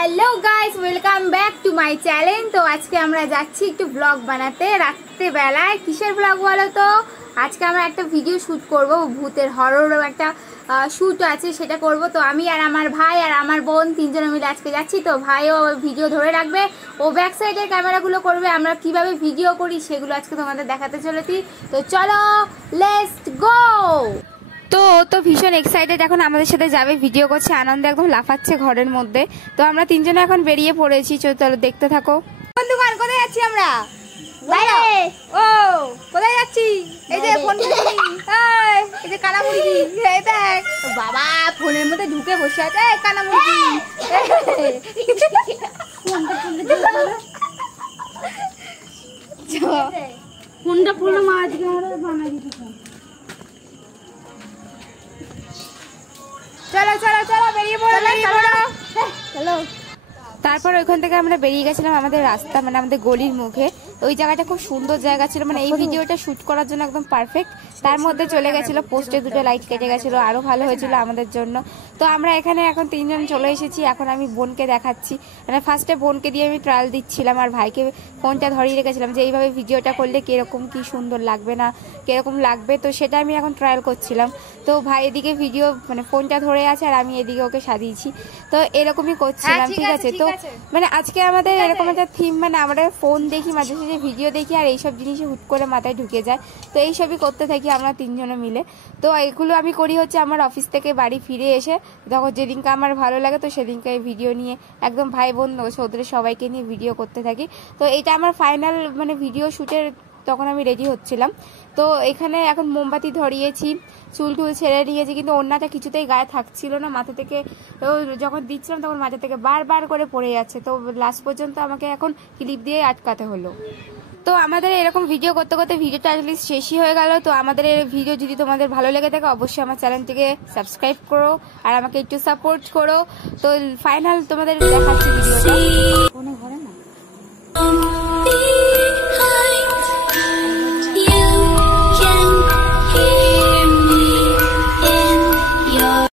Hello guys welcome back to my channel. तो आज के আমরা যাচ্ছি একটু ব্লগ বানাতে রাতে বেলায়। কিসের ব্লগ বলো তো? আজকে আমরা একটা ভিডিও শুট করব, ভূতের হরর একটা শুট আছে, সেটা করব। তো আমি আর আমার ভাই আর আমার বোন তিনজনে মিলে আজকে যাচ্ছি। তো ভাইও ভিডিও ধরে রাখবে, ও ব্যাক সাইডের ক্যামেরাগুলো করবে, আমরা কিভাবে ভিডিও করি সেগুলো আজকে তোমাদের দেখাতে চলেছি। তো চলো লেটস গো। তো ভীষণ এক্সাইটেড, এখন আমাদের সাথে যাবে, ভিডিও করছে, আনন্দে একদম লাফাচ্ছে ঘরের মধ্যে। তো আমরা তিনজনে এখন বেরিয়ে পড়েছি, চলো দেখতে থাকো। বন্ধুগণ কোথায় যাচ্ছি আমরা? বাইরে। ও কোথায় যাচ্ছি? এই যে ফোন করছি, এই যে কানামুড়ি, এই দেখ বাবা ফোনের মধ্যে ঢুকে বসে আছে কানামুড়ি। ফোনটা পুরো মা আজকে বানাই দিতে। চলো চলো চলো বেরিয়ে পড়ো, চলো। তারপর ওইখান থেকে আমরা বেরিয়ে গেছিলাম আমাদের রাস্তা, মানে আমাদের গলির মুখে। ওই জায়গাটা খুব সুন্দর জায়গা ছিল, মানে এই ভিডিওটা শুট করার জন্য একদম পারফেক্ট। তার মধ্যে চলে গেছিল, পোস্টে দুটো লাইট কেটে গেছিল, আরো ভালো হয়েছিল আমাদের জন্য। তো আমরা এখানে এখন তিনজন চলে এসেছি। এখন আমি বোনকে দেখাচ্ছি, মানে ফার্স্টে বোনকে দিয়ে আমি ট্রায়াল দিচ্ছিলাম আর ভাইকে ফোনটা ধরিয়ে রেখেছিলাম যে এইভাবে ভিডিওটা করলে কিরকম কি সুন্দর লাগবে না কিরকম লাগবে। তো সেটা আমি এখন ট্রায়াল করছিলাম। তো ভাই এদিকে ভিডিও মানে ফোনটা ধরে আছে আর আমি এদিকে ওকে সাজিয়েছি। তো এরকমই করছিলাম, ঠিক আছে। তো মানে আজকে আমাদের এরকম একটা থিম, মানে আমরা ফোন দেখি, মাঝে সাঝে ভিডিও দেখি, আর এইসব জিনিসই হুট করে মাথায় ঢুকে যায়। তো এইসবই করতে থাকি আমরা তিনজনে মিলে। তো এগুলো আমি করি হচ্ছে আমার অফিস থেকে বাড়ি ফিরে এসে, তখন যেদিনকে আমার ভালো লাগে তো সেদিনকে ভিডিও নিয়ে একদম ভাই বোন ওদের সবাইকে নিয়ে ভিডিও করতে থাকি। তো এটা আমার ফাইনাল মানে ভিডিও শ্যুটের, তখন আমি রেডি হচ্ছিলাম। তো এখানে এখন মোমবাতি ধরিয়েছি, চুল টুল ছেড়ে নিয়েছি, কিন্তু ওড়নাটা কিছুতেই গায়ে থাকছিল না মাথা থেকে। যখন দিচ্ছিলাম তখন মাথা থেকে বারবার করে পড়ে যাচ্ছে। তো লাস্ট পর্যন্ত আমাকে এখন ক্লিপ দিয়ে আটকাতে হলো। তো আমাদের এরকম ভিডিও করতে করতে ভিডিওটা আসলে শেষই হয়ে গেল। তো আমাদের এই ভিডিও যদি তোমাদের ভালো লেগে থাকে অবশ্যই আমার চ্যানেলটিকে সাবস্ক্রাইব করো আর আমাকে একটু সাপোর্ট করো। তো ফাইনাল তোমাদের দেখাচ্ছি ভিডিওটা।